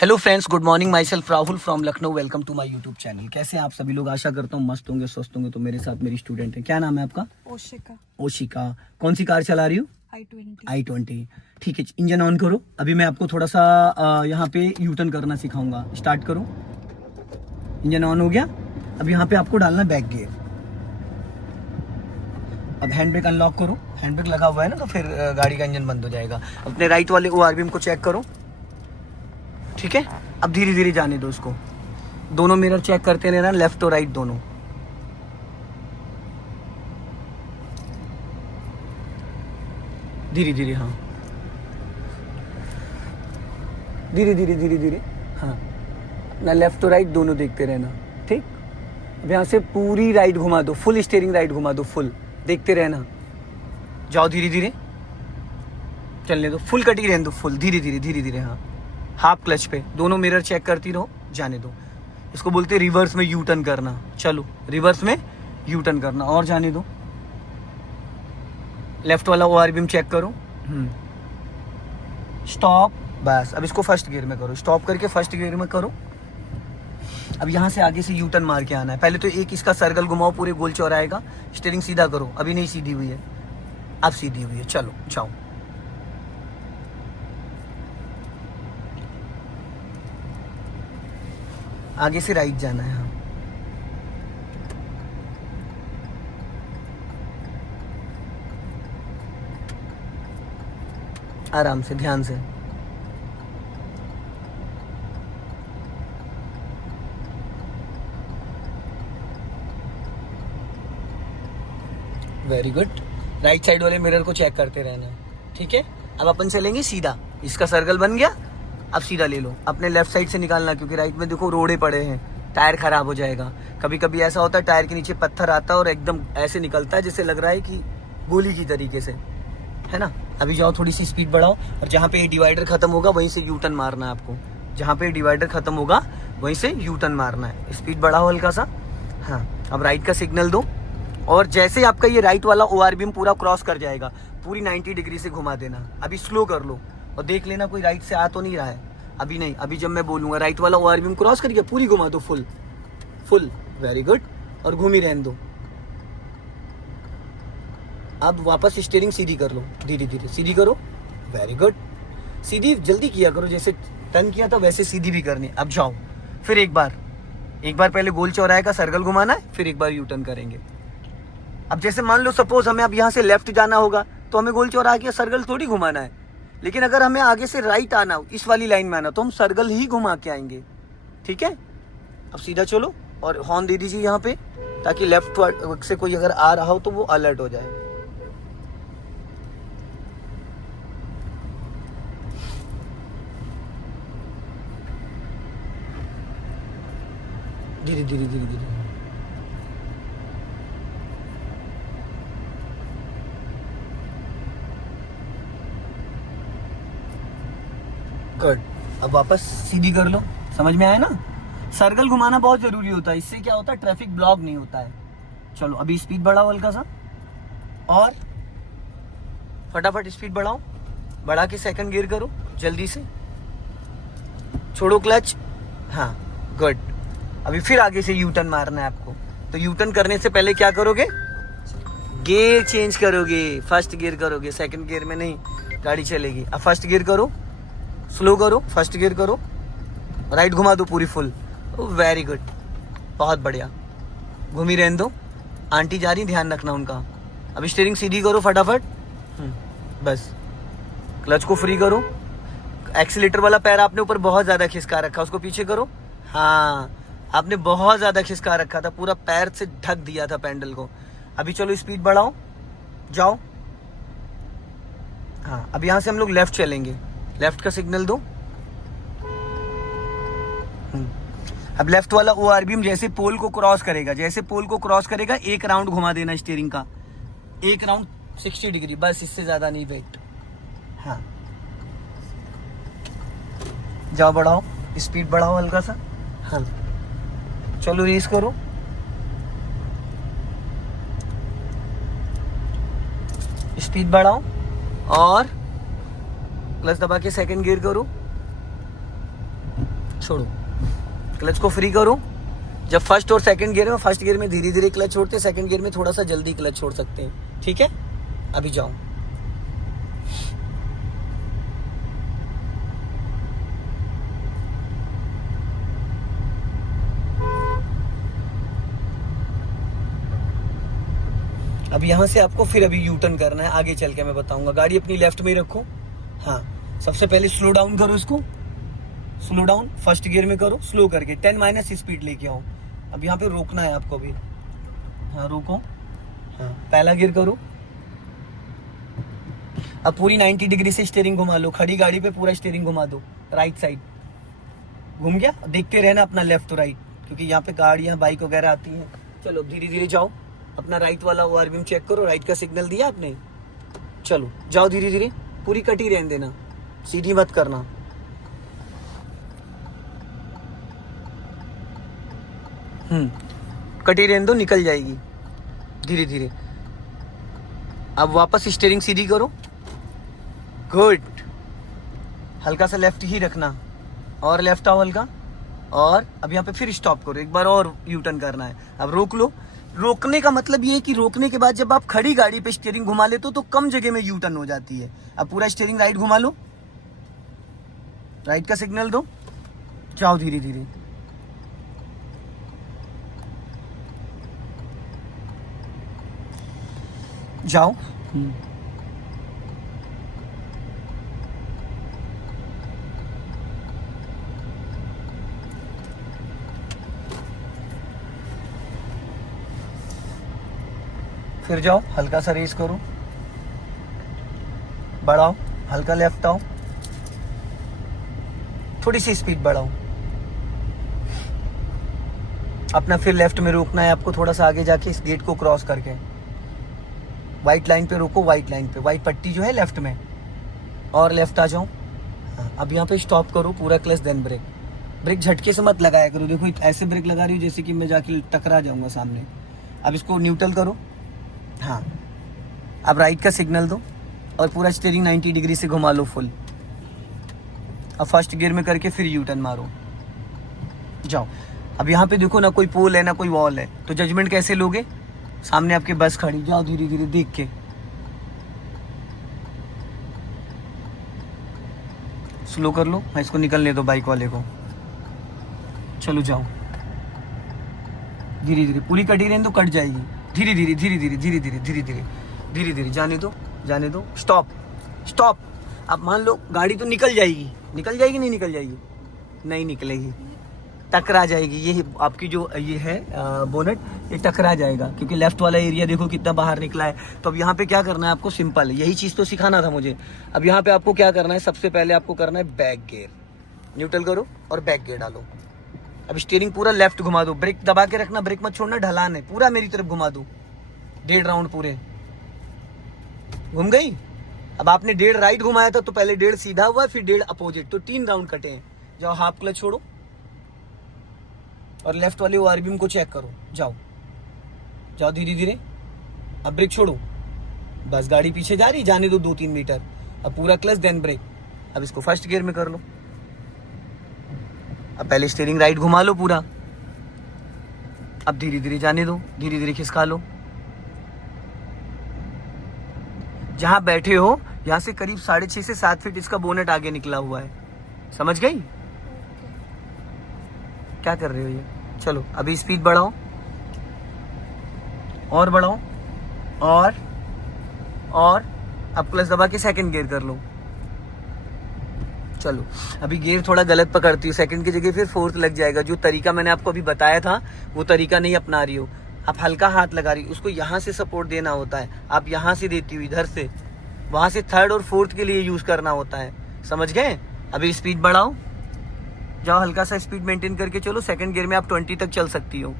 Hello friends, good morning. Myself Rahul from Lucknow. Welcome to my YouTube channel. कैसे हैं आप सभी लोग? आशा करता हूँ मस्त होंगे, स्वस्थ होंगे। तो मेरे साथ मेरी स्टूडेंट है। क्या नाम है आपका? ओशिका। ओशिका। कौन सी कार चला रही हो? i20। ठीक है, इंजन ऑन करो। अभी मैं आपको थोड़ा सा यहाँ पे यू टर्न करना सिखाऊंगा। स्टार्ट करो। इंजन ऑन हो गया। अब यहाँ पे आपको डालना बैक गियर। अब हैंड ब्रेक अनलॉक करो। हैंड ब्रेक लगा हुआ है ना, तो फिर गाड़ी का इंजन बंद हो जाएगा। अपने राइट वाले ओआरबीएम को चेक करो। ठीक है, अब धीरे धीरे जाने दो उसको। दोनों मिरर चेक करते रहना, लेफ्ट और राइट दोनों। धीरे धीरे, हाँ, धीरे धीरे धीरे धीरे, हाँ ना, लेफ्ट और राइट दोनों देखते रहना। ठीक, अब यहाँ से पूरी राइट घुमा दो, फुल स्टीयरिंग राइट घुमा दो, फुल देखते रहना। जाओ धीरे धीरे, चलने दो, फुल कटी रहने दो, फुल धीरे धीरे धीरे धीरे, हाँ। हाफ क्लच पे दोनों मिरर चेक करती रहो, जाने दो। इसको बोलते हैं रिवर्स में यू टर्न करना। चलो रिवर्स में यू टर्न करना और जाने दो। लेफ्ट वाला ओआरबीएम चेक करो। स्टॉप, बस। अब इसको फर्स्ट गियर में करो। स्टॉप करके फर्स्ट गियर में करो। अब यहाँ से आगे से यू टर्न मार के आना है। पहले तो एक इसका सर्कल घुमाओ, पूरे गोल चौराहेगा। स्टीयरिंग सीधा करो। अभी नहीं सीधी हुई है, अब सीधी हुई है। चलो जाओ। आगे से राइट जाना है, हाँ। आराम से, ध्यान से। Very good. राइट साइड वाले मिरर को चेक करते रहना। ठीक है, अब अपन चलेंगे सीधा। इसका सर्कल बन गया, अब सीधा ले लो। अपने लेफ्ट साइड से निकालना, क्योंकि राइट में देखो रोड़े पड़े हैं, टायर खराब हो जाएगा। कभी कभी ऐसा होता है टायर के नीचे पत्थर आता है और एकदम ऐसे निकलता है जैसे लग रहा है कि गोली की तरीके से, है ना। अभी जाओ, थोड़ी सी स्पीड बढ़ाओ, और जहाँ पे डिवाइडर खत्म होगा वहीं से यू टर्न मारना है आपको। जहाँ पे डिवाइडर खत्म होगा वहीं से यू टर्न मारना है। स्पीड बढ़ाओ हल्का सा, हाँ। अब राइट का सिग्नल दो, और जैसे आपका ये राइट वाला ओआरबीएम पूरा क्रॉस कर जाएगा, पूरी 90 डिग्री से घुमा देना। अभी स्लो कर लो और देख लेना कोई राइट से आ तो नहीं रहा है। अभी नहीं, अभी जब मैं बोलूंगा राइट वाला ओआरबीएम क्रॉस करके पूरी घुमा दो, फुल फुल। वेरी गुड, और घूमी रहने दो। अब वापस स्टीयरिंग सीधी कर लो, धीरे धीरे सीधी करो। वेरी गुड, सीधी जल्दी किया करो, जैसे टर्न किया था वैसे सीधी भी करनी। अब जाओ, फिर एक बार पहले गोल चौराहे का सर्कल घुमाना है, फिर एक बार यू टर्न करेंगे। अब जैसे मान लो सपोज हमें अब यहाँ से लेफ्ट जाना होगा, तो हमें गोल चौराहे का सर्कल थोड़ी घुमाना है। लेकिन अगर हमें आगे से राइट आना हो, इस वाली लाइन में आना, तो हम सर्कल ही घुमा के आएंगे। ठीक है, अब सीधा चलो और हॉर्न दे दीजिए यहाँ पे, ताकि लेफ्ट से कोई अगर आ रहा हो तो वो अलर्ट हो जाए। धीरे धीरे धीरे धीरे, गुड। अब वापस सीधी कर लो। समझ में आया ना? सर्कल घुमाना बहुत जरूरी होता है, इससे क्या होता है, ट्रैफिक ब्लॉक नहीं होता है। चलो अभी स्पीड बढ़ाओ हल्का सा, और फटाफट स्पीड बढ़ाओ। बढ़ा के सेकंड गियर करो जल्दी से, छोड़ो क्लच, हाँ गुड। अभी फिर आगे से यू टर्न मारना है आपको। तो यू टर्न करने से पहले क्या करोगे? गियर चेंज करोगे, फर्स्ट गियर करोगे, सेकंड गियर में नहीं गाड़ी चलेगी। अब फर्स्ट गियर करो, स्लो करो, फर्स्ट गियर करो, राइट घुमा दो पूरी फुल। वेरी गुड, बहुत बढ़िया। घूमी रहने दो। आंटी जा रही, ध्यान रखना उनका। अब स्टीयरिंग सीधी करो फटाफट, बस। क्लच को फ्री करो। एक्सीलेटर वाला पैर आपने ऊपर बहुत ज्यादा खिसका रखा, उसको पीछे करो। हाँ, आपने बहुत ज्यादा खिसका रखा था, पूरा पैर से ढक दिया था पैडल को। अभी चलो स्पीड बढ़ाओ, जाओ। हाँ, अब यहाँ से हम लोग लेफ्ट चलेंगे। लेफ्ट का सिग्नल दो। अब लेफ्ट वाला ओआरबीएम जैसे पोल को क्रॉस करेगा, एक राउंड घुमा देना स्टीयरिंग का, एक राउंड 60 डिग्री, बस, इससे ज्यादा नहीं वेट। हाँ, जाओ, बढ़ाओ, स्पीड बढ़ाओ हल्का सा, हाँ। चलो रेस करो। स्पीड बढ़ाओ और क्लच दबा के सेकंड गियर करो। छोड़ो, क्लच को फ्री करो। जब फर्स्ट और सेकंड गियर में, फर्स्ट गियर में धीरे धीरे क्लच छोड़ते, सेकंड गियर में थोड़ा सा जल्दी क्लच छोड़ सकते हैं, ठीक है। अभी जाओ। अब यहाँ से आपको फिर अभी यू टर्न करना है, आगे चल के मैं बताऊंगा। गाड़ी अपनी लेफ्ट में ही रखो। हाँ, सबसे पहले स्लो डाउन करो इसको, स्लो डाउन फर्स्ट गियर में करो, स्लो करके 10 माइनस स्पीड लेके आओ। अब यहाँ पे रोकना है आपको भी। हाँ रोको। हाँ पहला गियर करो। अब पूरी 90 डिग्री से स्टीयरिंग घुमा लो, खड़ी गाड़ी पे पूरा स्टीयरिंग घुमा दो, राइट साइड घूम गया। देखते रहना अपना लेफ्ट टू राइट, क्योंकि यहाँ पे गाड़ियाँ बाइक वगैरह आती हैं। चलो धीरे धीरे जाओ, अपना राइट वाला ओआरवीएम चेक करो, राइट का सिग्नल दिया आपने। चलो जाओ धीरे धीरे, पूरी कटी रहने देना, सीधी मत करना। कटी रहने दो, निकल जाएगी धीरे धीरे। अब वापस स्टीयरिंग सीधी करो, गुड। हल्का सा लेफ्ट ही रखना, और लेफ्ट आओ हल्का, और अब यहाँ पे फिर स्टॉप करो, एक बार और यू टर्न करना है। अब रोक लो। रोकने का मतलब ये है कि रोकने के बाद जब आप खड़ी गाड़ी पे स्टीयरिंग घुमा लेते हो तो कम जगह में यू टर्न हो जाती है। अब पूरा स्टीयरिंग राइट घुमा लो, राइट का सिग्नल दो, जाओ धीरे धीरे। जाओ। फिर जाओ, हल्का सा रेस करो, बढ़ाओ, हल्का लेफ्ट आओ, थोड़ी सी स्पीड बढ़ाओ। अपना फिर लेफ्ट में रोकना है आपको, थोड़ा सा आगे जाके इस गेट को क्रॉस करके व्हाइट लाइन पे रोको, व्हाइट लाइन पे, व्हाइट पट्टी जो है लेफ्ट में, और लेफ्ट आ जाओ। अब यहाँ पे स्टॉप करो, पूरा क्लच देन ब्रेक। ब्रेक झटके से मत लगाया करो, देखो ऐसे ब्रेक लगा रही हूँ जैसे कि मैं जाके टकरा जाऊंगा सामने। अब इसको न्यूट्रल करो। हाँ, अब राइट का सिग्नल दो और पूरा स्टीयरिंग 90 डिग्री से घुमा लो फुल। अब फर्स्ट गियर में करके फिर यू टर्न मारो, जाओ। अब यहाँ पे देखो ना कोई पोल है ना कोई वॉल है, तो जजमेंट कैसे लोगे? सामने आपकी बस खड़ी, जाओ धीरे धीरे देख के, स्लो कर लो। मैं इसको निकलने दो बाइक वाले को, चलो जाओ धीरे धीरे, पूरी कटी रहने दो, कट जाएगी। धीरे धीरे धीरे धीरे धीरे धीरे धीरे धीरे धीरे धीरे, जाने दो जाने दो, स्टॉप स्टॉप। अब मान लो गाड़ी तो निकल जाएगी, निकल जाएगी नहीं निकल जाएगी? नहीं निकलेगी, टकरा जाएगी। ये आपकी जो ये है बोनट, ये टकरा जाएगा, क्योंकि लेफ्ट वाला एरिया देखो कितना बाहर निकला है। तो अब यहाँ पे क्या करना है आपको? सिंपल, यही चीज़ तो सिखाना था मुझे। अब यहाँ पे आपको क्या करना है? सबसे पहले आपको करना है बैक गियर, न्यूट्रल करो और बैक गियर डालो। अब स्टीयरिंग पूरा लेफ्ट घुमा दो, ब्रेक दबा के रखना, ब्रेक मत छोड़ना, ढलान है, पूरा मेरी तरफ घुमा दो। 1.5 राउंड पूरे घूम गई। अब आपने 1.5 राइट घुमाया था, तो पहले 1.5 सीधा हुआ, फिर 1.5 अपोजिट, तो 3 राउंड कटे हैं। जाओ, हाफ क्लच छोड़ो और लेफ्ट वाले ओआरबीएम को चेक करो, जाओ जाओ धीरे धीरे। अब ब्रेक छोड़ो, बस गाड़ी पीछे जा रही, जाने दो 2-3 मीटर। अब पूरा क्लच देन ब्रेक। अब इसको फर्स्ट गियर में कर लो। अब पहले स्टीयरिंग राइट घुमा लो पूरा, अब धीरे धीरे जाने दो, धीरे धीरे खिसका लो। जहां बैठे हो यहां से करीब 6.5 से 7 फीट इसका बोनेट आगे निकला हुआ है, समझ गई? क्या कर रहे हो ये? चलो अभी स्पीड बढ़ाओ और बढ़ाओ, और अब क्लच दबा के सेकंड गियर कर लो। चलो अभी गियर थोड़ा गलत पकड़ती हूँ, सेकंड की जगह फिर फोर्थ लग जाएगा। जो तरीका मैंने आपको अभी बताया था वो तरीका नहीं अपना रही हो आप, हल्का हाथ लगा रही हो, उसको यहाँ से सपोर्ट देना होता है। आप यहाँ से देती हो, इधर से, वहां से थर्ड और फोर्थ के लिए यूज करना होता है, समझ गए? अभी स्पीड बढ़ाओ, जाओ हल्का सा स्पीड मेंटेन करके चलो। सेकंड गियर में आप 20 तक चल सकती हो।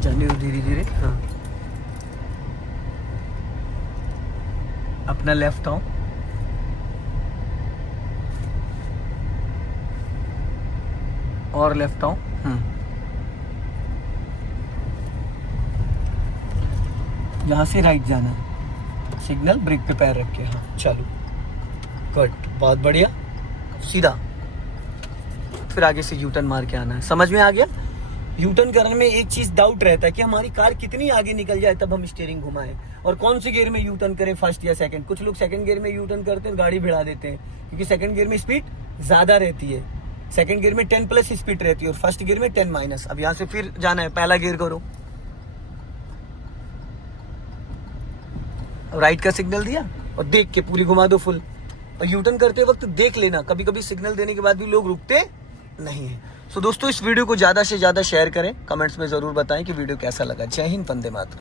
जाने दो धीरे धीरे। हाँ, अपना लेफ्ट आओ, और लेफ्ट आओ। यहाँ से राइट जाना है, सिग्नल ब्रेक पे पैर रख के। हाँ चालू, कट, बहुत बढ़िया, सीधा। फिर आगे से यू टर्न मार के आना है। समझ में आ गया? यू टर्न करने में एक चीज डाउट रहता है कि हमारी कार कितनी आगे निकल जाए तब हम स्टीयरिंग घुमाएं, और कौन से गियर में यू टर्न करें, फर्स्ट या सेकंड। कुछ लोग सेकंड गियर में यू टर्न करते हैं, गाड़ी भिड़ा देते हैं, क्योंकि सेकंड गियर में स्पीड ज्यादा रहती है। सेकंड गियर में 10+ स्पीड रहती है और फर्स्ट गियर में 10-। अब यहाँ से फिर जाना है, पहला गियर करो, राइट का सिग्नल दिया और देख के पूरी घुमा दो फुल। और यू टर्न करते वक्त देख लेना, कभी कभी सिग्नल देने के बाद भी लोग रुकते नहीं है। सो दोस्तों, इस वीडियो को ज्यादा से ज्यादा शेयर करें, कमेंट्स में जरूर बताएं कि वीडियो कैसा लगा। जय हिंद, वंदे मातरम।